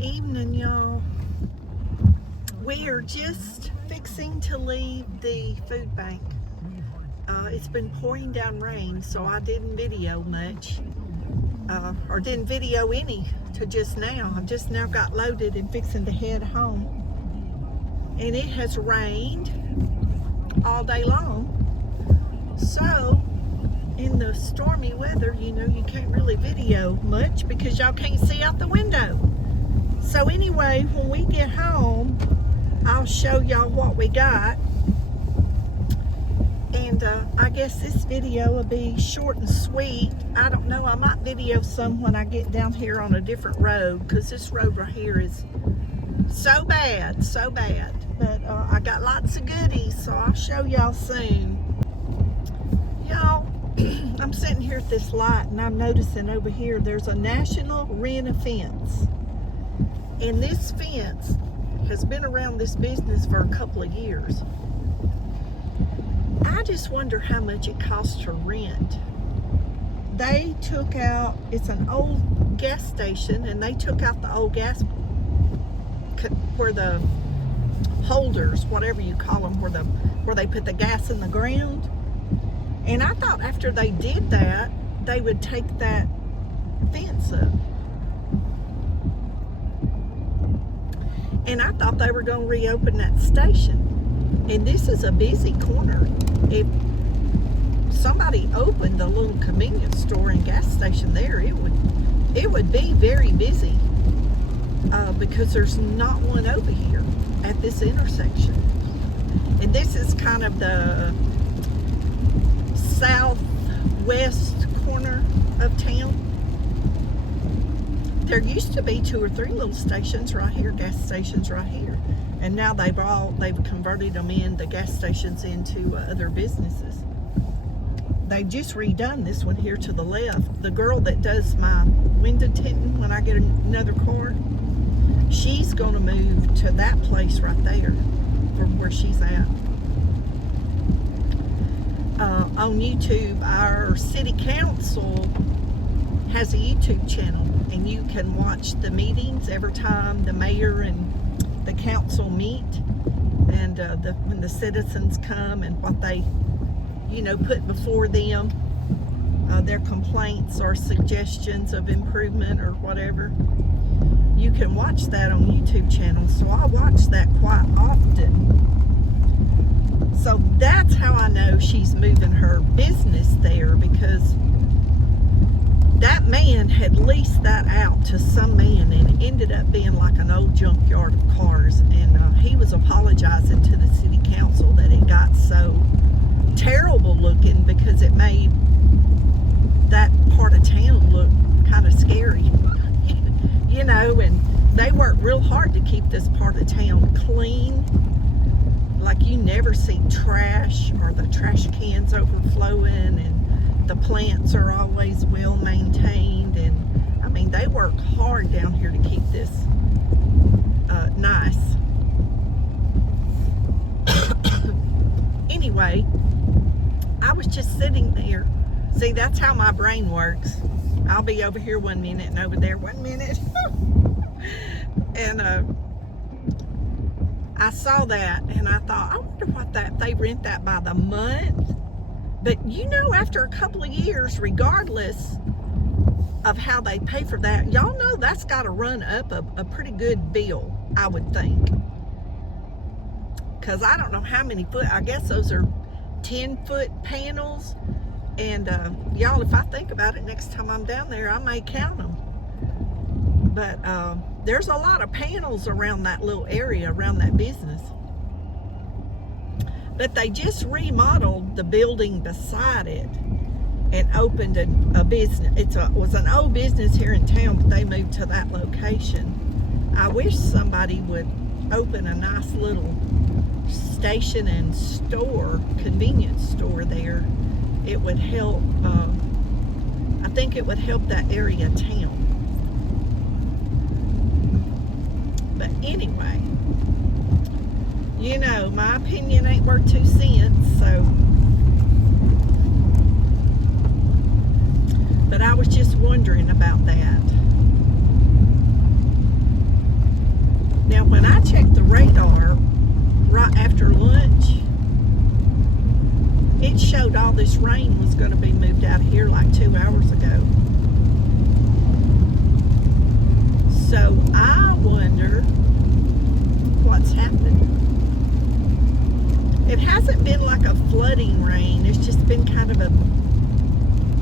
Evening, y'all. We are just fixing to leave the food bank. It's been pouring down rain, so I didn't video much, or didn't video any to just now. I just now got loaded and fixing to head home, and it has rained all day long. So in the stormy weather, you know, you can't really video much because y'all can't see out the window. So anyway, when we get home, I'll show y'all what we got. And I guess this video will be short and sweet. I don't know, I might video some when I get down here on a different road, because this road right here is so bad, so bad. But I got lots of goodies, so I'll show y'all soon. Y'all, I'm sitting here at this light and I'm noticing over here there's a national rent fence. And this fence has been around this business for a couple of years. I just wonder how much it costs to rent. They took out, it's an old gas station, and they took out the old gas, where the holders, whatever you call them, where they put the gas in the ground. And I thought after they did that, they would take that fence up. And I thought they were going to reopen that station. And this is a busy corner. If somebody opened a little convenience store and gas station there, it would be very busy, because there's not one over here at this intersection. And this is kind of the southwest corner of town. There used to be 2 or 3 little stations right here, gas stations right here, and now they've converted them the gas stations into other businesses. They've just redone this one here to the left. The girl that does my window tinting when I get another car, she's going to move to that place right there from where she's at. On YouTube, our city council has a YouTube channel, and you can watch the meetings every time the mayor and the council meet, and when the citizens come and what they, you know, put before them, their complaints or suggestions of improvement or whatever. You can watch that on YouTube channel, so I watch that quite often. So that's how I know she's moving her business there, because that man had leased that out to some man, and it ended up being like an old junkyard of cars. And he was apologizing to the city council that it got so terrible looking, because it made that part of town look kind of scary. You know, and they worked real hard to keep this part of town clean. Like, you never see trash or the trash cans overflowing, and the plants are always well maintained. And I mean, they work hard down here to keep this nice. Anyway, I was just sitting there. See, that's how my brain works. I'll be over here 1 minute and over there 1 minute. And I saw that and I thought, I wonder what they rent that by the month. But you know, after a couple of years, regardless of how they pay for that, y'all know that's got to run up a pretty good bill, I would think. Because I don't know how many foot, I guess those are 10-foot panels. And y'all, if I think about it, next time I'm down there, I may count them. But there's a lot of panels around that little area, around that business. But they just remodeled the building beside it and opened a business. It was an old business here in town, but they moved to that location. I wish somebody would open a nice little station and store, convenience store there. It would help, I think it would help that area town. But anyway, you know, my opinion ain't worth 2 cents, so. But I was just wondering about that. Now, when I checked the radar right after lunch, it showed all this rain was going to be moved out of here like 2 hours ago. So I wonder what's happened. It hasn't been like a flooding rain. It's just been kind of a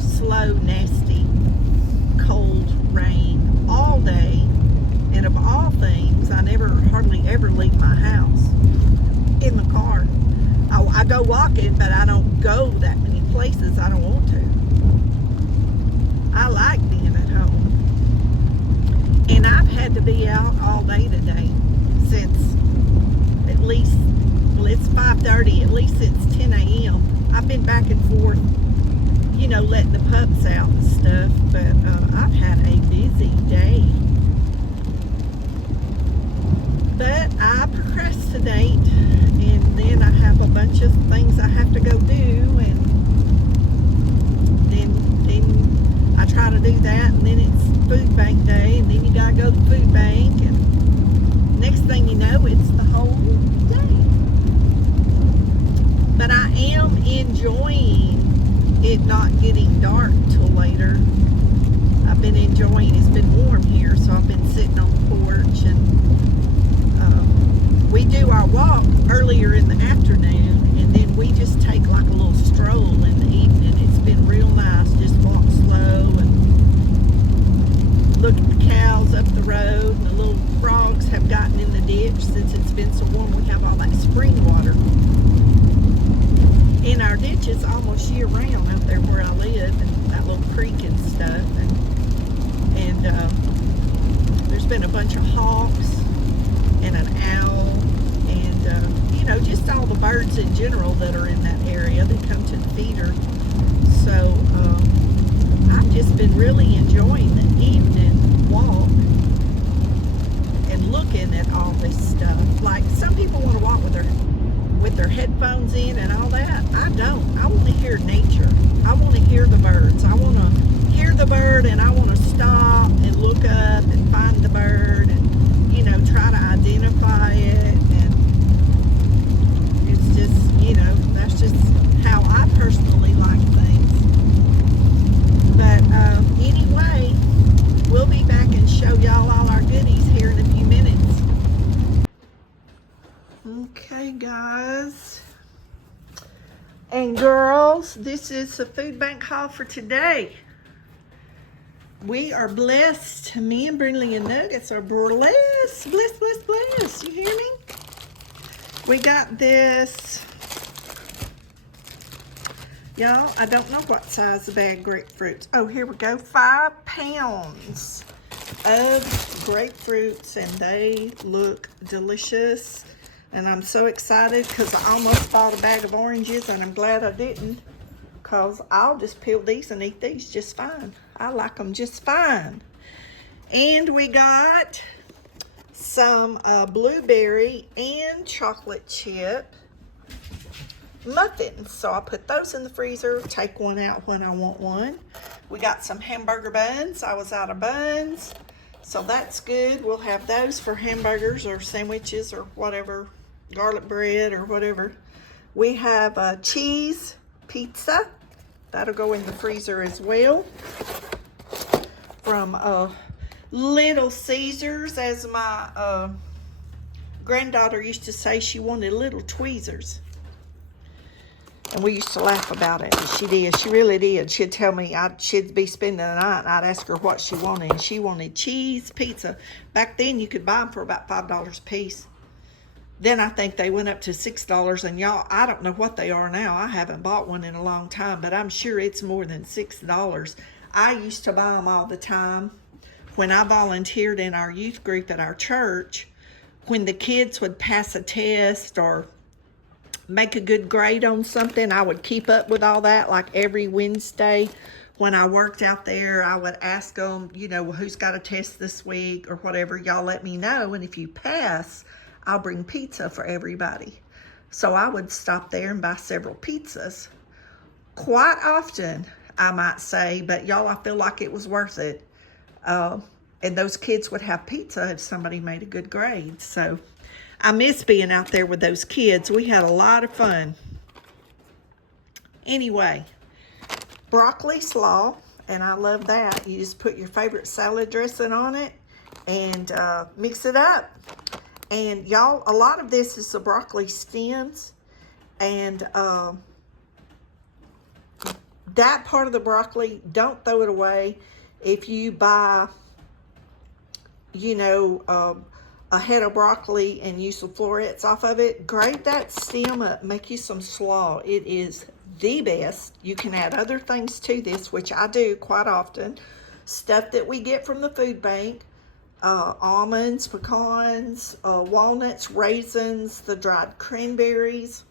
slow, nasty, cold rain all day. And of all things, I hardly ever leave my house in the car. I go walking, but I don't go that many places I don't want to. I like being at home. And I've had to be out all day today since at least, well, it's 5:30, at least since 10 a.m. I've been back and forth, you know, letting the pups out and stuff, but I've had a busy day. But I procrastinate, and then I have a bunch of things I have to go do, and then I try to do that, and then it's food bank day, and then you gotta go to the food bank, and next thing you know, it's the whole day. But I am enjoying it not getting dark till later. I've been enjoying, it's been warm here, so I've been sitting on the porch, and we do our walk earlier in the afternoon, and then we just take like a little stroll in the evening. It's been real nice, just walk slow and look at the cows up the road, and the little frogs have gotten in the ditch since it's been so warm. We have all that spring water in our ditches almost year round out there where I live, and that little creek and stuff, and there's been a bunch of hawks and an owl, and you know, just all the birds in general that are in that area that come to the feeder. So I've just been really enjoying the evening walk and looking at all this stuff. Like, some people want to walk with their headphones in and all that. I don't. I want to hear nature. I want to hear the birds. I want to hear the bird, and I want to stop and look up and find the bird, and, you know, try to identify it. And it's just, you know, that's just how I personally like things. But anyway, we'll be back and show y'all all our goodies here in a few minutes. Okay, guys and girls, this is the food bank haul for today. We are blessed. Me and Brindley and Nuggets are blessed. Blessed. You hear me? We got this. Y'all, I don't know what size the bag grapefruits. Oh, here we go. 5 pounds of grapefruits, and they look delicious. And I'm so excited because I almost bought a bag of oranges, and I'm glad I didn't, because I'll just peel these and eat these just fine. I like them just fine. And we got some blueberry and chocolate chip muffins. So I put those in the freezer, take one out when I want one. We got some hamburger buns. I was out of buns, so that's good. We'll have those for hamburgers or sandwiches or whatever, garlic bread or whatever. We have a cheese pizza. That'll go in the freezer as well. From Little Caesars, as my granddaughter used to say, she wanted little tweezers. And we used to laugh about it. And she did. She really did. She'd tell me she'd be spending the night, and I'd ask her what she wanted. And she wanted cheese pizza. Back then, you could buy them for about $5 a piece. Then I think they went up to $6. And y'all, I don't know what they are now. I haven't bought one in a long time, but I'm sure it's more than $6. I used to buy them all the time when I volunteered in our youth group at our church. When the kids would pass a test or make a good grade on something, I would keep up with all that. Like every Wednesday when I worked out there, I would ask them, you know, who's got a test this week or whatever. Y'all let me know, and if you pass, I'll bring pizza for everybody. So I would stop there and buy several pizzas. Quite often, I might say, but y'all, I feel like it was worth it. And those kids would have pizza if somebody made a good grade. So I miss being out there with those kids. We had a lot of fun. Anyway, broccoli slaw, and I love that. You just put your favorite salad dressing on it and mix it up. And y'all, a lot of this is the broccoli stems, and that part of the broccoli, don't throw it away. If you buy, you know, a head of broccoli and use the florets off of it, grate that stem up, make you some slaw. It is the best. You can add other things to this, which I do quite often. Stuff that we get from the food bank, almonds, pecans, walnuts, raisins, the dried cranberries,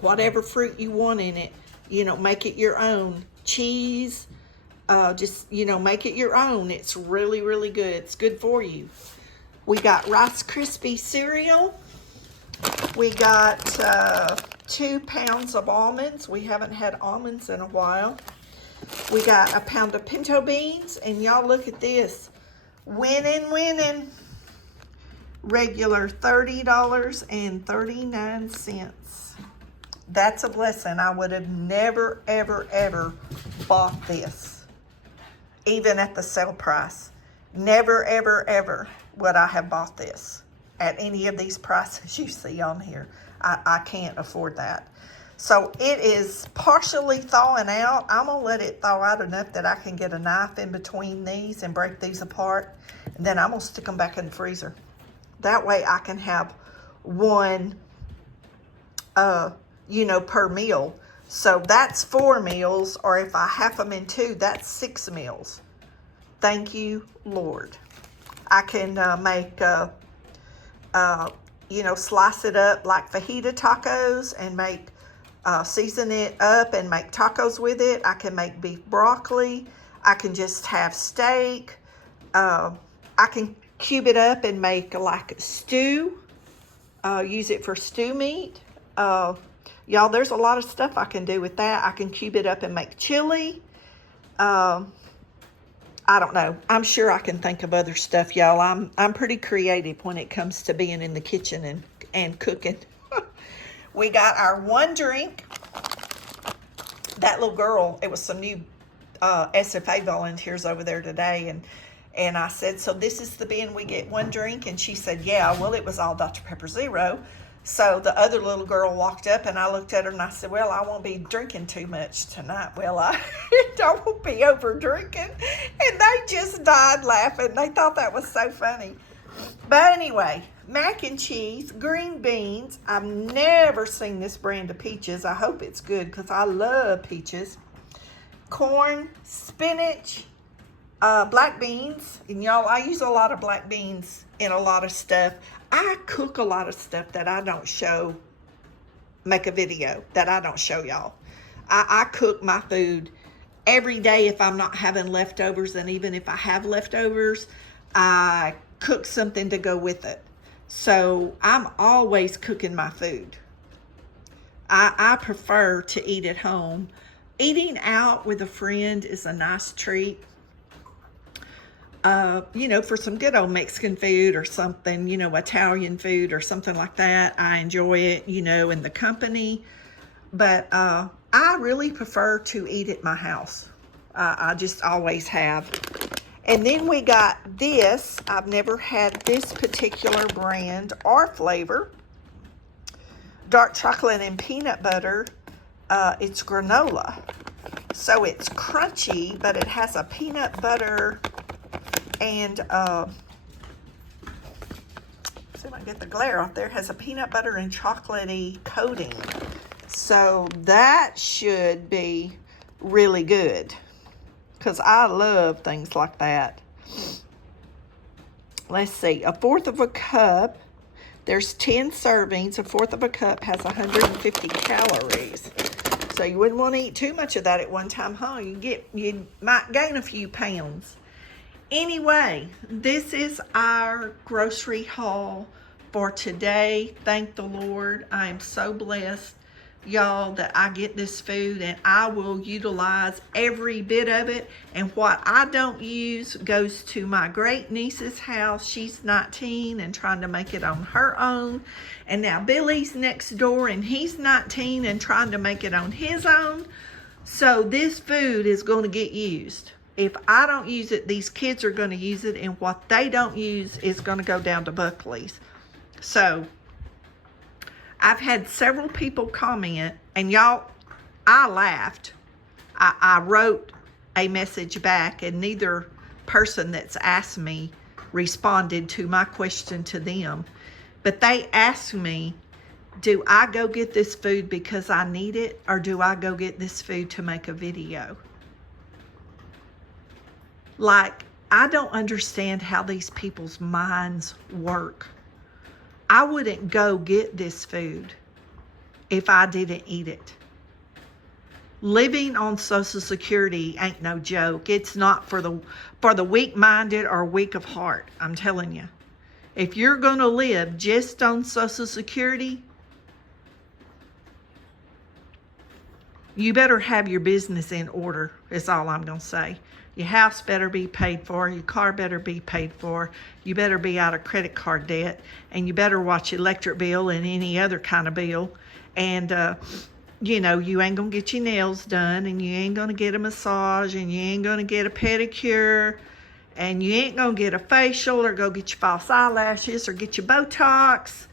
whatever fruit you want in it. You know, make it your own. Cheese, just, you know, make it your own. It's really, really good. It's good for you. We got Rice Krispie cereal. We got 2 pounds of almonds. We haven't had almonds in a while. We got a pound of pinto beans. And y'all look at this. Winning. Regular $30.39. That's a blessing. I would have never, ever bought this, even at the sale price. Never, ever would I have bought this at any of these prices you see on here. I can't afford that. So it is partially thawing out. I'm going to let it thaw out enough that I can get a knife in between these and break these apart. And then I'm going to stick them back in the freezer. That way I can have one, you know, per meal. So that's 4 meals, or if I half them in 2, that's 6 meals. Thank you, Lord. I can make, you know, slice it up like fajita tacos and make, season it up and make tacos with it. I can make beef broccoli. I can just have steak. I can cube it up and make like stew. Use it for stew meat. Y'all, there's a lot of stuff I can do with that. I can cube it up and make chili. I don't know. I'm sure I can think of other stuff, y'all. I'm pretty creative when it comes to being in the kitchen and cooking. We got our one drink. That little girl, it was some new SFA volunteers over there today, and I said, so this is the bin we get one drink? And she said, yeah. Well, it was all Dr. Pepper Zero. So the other little girl walked up, and I looked at her and I said, well, I won't be drinking too much tonight. Well, I don't be over drinking. And they just died laughing. They thought that was so funny. But anyway, mac and cheese, green beans. I've never seen this brand of peaches. I hope it's good because I love peaches. Corn, spinach, black beans. And y'all, I use a lot of black beans in a lot of stuff. I cook a lot of stuff that I don't show, make a video that I don't show y'all. I cook my food every day if I'm not having leftovers, and even if I have leftovers, I cook something to go with it. So I'm always cooking my food. I prefer to eat at home. Eating out with a friend is a nice treat. You know, for some good old Mexican food or something, you know, Italian food or something like that. I enjoy it, you know, in the company. But I really prefer to eat at my house. I just always have. And then we got this. I've never had this particular brand or flavor. Dark chocolate and peanut butter. It's granola. So it's crunchy, but it has a peanut butter and see if I can get the glare off there. It has a peanut butter and chocolatey coating. So that should be really good because I love things like that. Let's see, 1/4 of a cup. There's 10 servings. 1/4 of a cup has 150 calories. So you wouldn't want to eat too much of that at one time, huh? You might gain a few pounds. Anyway, this is our grocery haul for today. Thank the Lord. I am so blessed y'all, that I get this food, and I will utilize every bit of it. And what I don't use goes to my great niece's house. She's 19 and trying to make it on her own. And now Billy's next door, and he's 19 and trying to make it on his own. So this food is going to get used. If I don't use it, these kids are going to use it, and what they don't use is going to go down to Buckley's. So I've had several people comment, and y'all, I laughed. I wrote a message back, and neither person that's asked me responded to my question to them. But they asked me, do I go get this food because I need it, or do I go get this food to make a video? Like, I don't understand how these people's minds work. I wouldn't go get this food if I didn't eat it. Living on Social Security ain't no joke. It's not for the weak-minded or weak of heart, I'm telling you. If you're going to live just on Social Security, you better have your business in order, is all I'm going to say. Your house better be paid for. Your car better be paid for. You better be out of credit card debt. And you better watch your electric bill and any other kind of bill. And, you know, you ain't going to get your nails done. And you ain't going to get a massage. And you ain't going to get a pedicure. And you ain't going to get a facial or go get your false eyelashes or get your Botox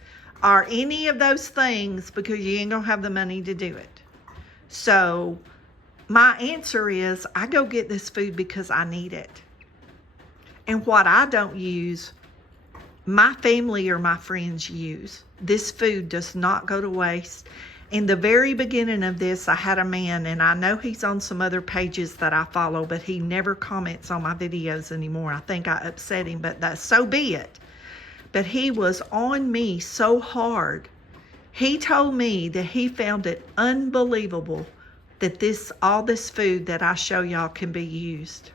or any of those things, because you ain't going to have the money to do it. So my answer is, I go get this food because I need it. And what I don't use, my family or my friends use. This food does not go to waste. In the very beginning of this, I had a man, and I know he's on some other pages that I follow, but he never comments on my videos anymore. I think I upset him, but that's so be it. But he was on me so hard. He told me that he found it unbelievable that all this food that I show y'all can be used.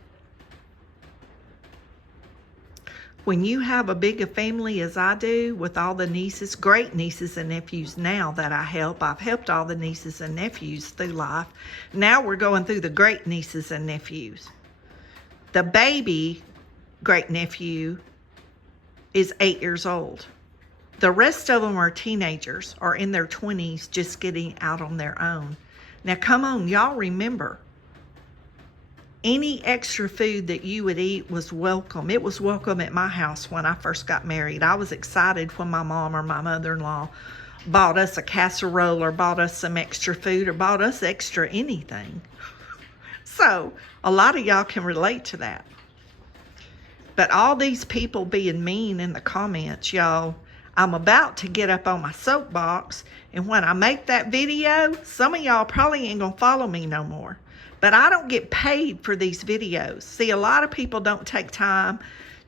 When you have a big a family as I do, with all the nieces, great nieces and nephews now that I help, I've helped all the nieces and nephews through life. Now we're going through the great nieces and nephews. The baby great nephew is 8 years old. The rest of them are teenagers or in their 20s, just getting out on their own. Now, come on, y'all remember, any extra food that you would eat was welcome. It was welcome at my house when I first got married. I was excited when my mom or my mother-in-law bought us a casserole or bought us some extra food or bought us extra anything. So, a lot of y'all can relate to that. But all these people being mean in the comments, y'all, I'm about to get up on my soapbox, and when I make that video, some of y'all probably ain't gonna follow me no more. But I don't get paid for these videos. See, a lot of people don't take time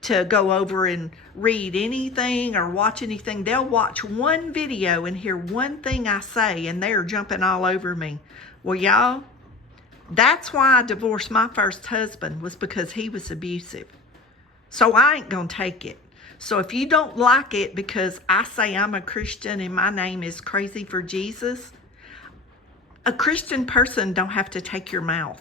to go over and read anything or watch anything. They'll watch one video and hear one thing I say, and they're jumping all over me. Well, y'all, that's why I divorced my first husband, was because he was abusive. So I ain't gonna take it. So if you don't like it because I say I'm a Christian and my name is Crazy for Jesus, a Christian person don't have to take your mouth.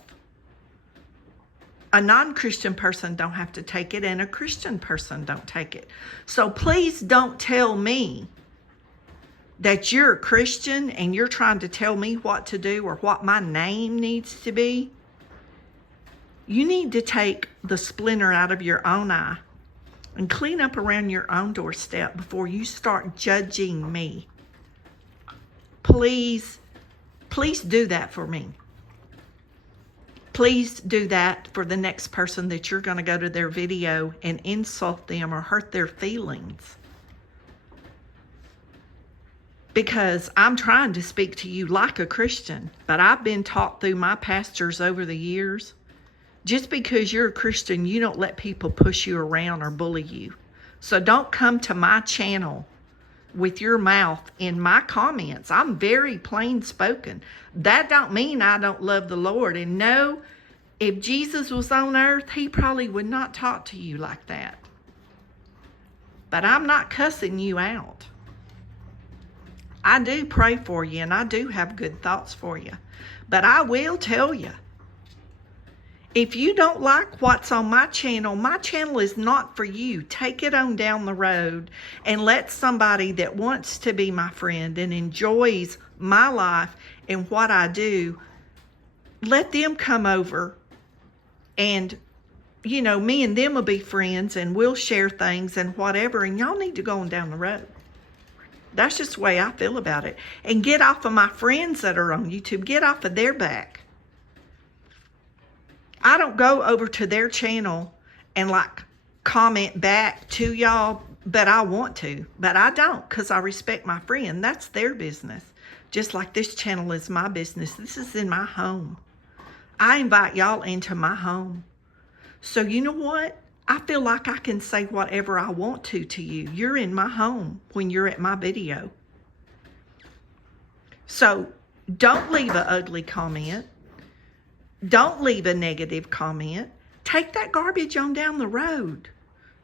A non-Christian person don't have to take it, and a Christian person don't take it. So please don't tell me that you're a Christian and you're trying to tell me what to do or what my name needs to be. You need to take the splinter out of your own eye and clean up around your own doorstep before you start judging me. Please do that for me. Please do that for the next person that you're going to go to their video and insult them or hurt their feelings. Because I'm trying to speak to you like a Christian, but I've been taught through my pastors over the years, just because you're a Christian, you don't let people push you around or bully you. So don't come to my channel with your mouth in my comments. I'm very plain spoken. That don't mean I don't love the Lord. And no, if Jesus was on earth, he probably would not talk to you like that. But I'm not cussing you out. I do pray for you, and I do have good thoughts for you. But I will tell you, if you don't like what's on my channel is not for you. Take it on down the road and let somebody that wants to be my friend and enjoys my life and what I do, let them come over, and me and them will be friends, and we'll share things and whatever, and y'all need to go on down the road. That's just the way I feel about it. And get off of my friends that are on YouTube. Get off of their back. I don't go over to their channel and comment back to y'all, but I want to. But I don't, because I respect my friend. That's their business. Just like this channel is my business. This is in my home. I invite y'all into my home. So you know what? I feel like I can say whatever I want to you. You're in my home when you're at my video. So don't leave an ugly comment. Don't leave a negative comment. Take that garbage on down the road.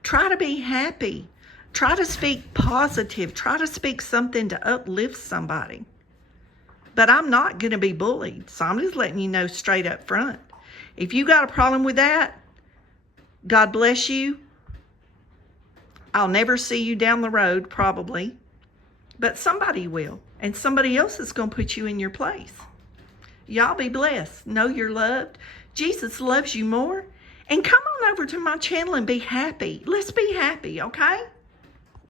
Try to be happy. Try to speak positive. Try to speak something to uplift somebody. But I'm not going to be bullied. So I'm just letting you know straight up front. If you got a problem with that, God bless you. I'll never see you down the road, probably. But somebody will. And somebody else is going to put you in your place. Y'all be blessed. Know you're loved. Jesus loves you more. And come on over to my channel and be happy. Let's be happy, okay?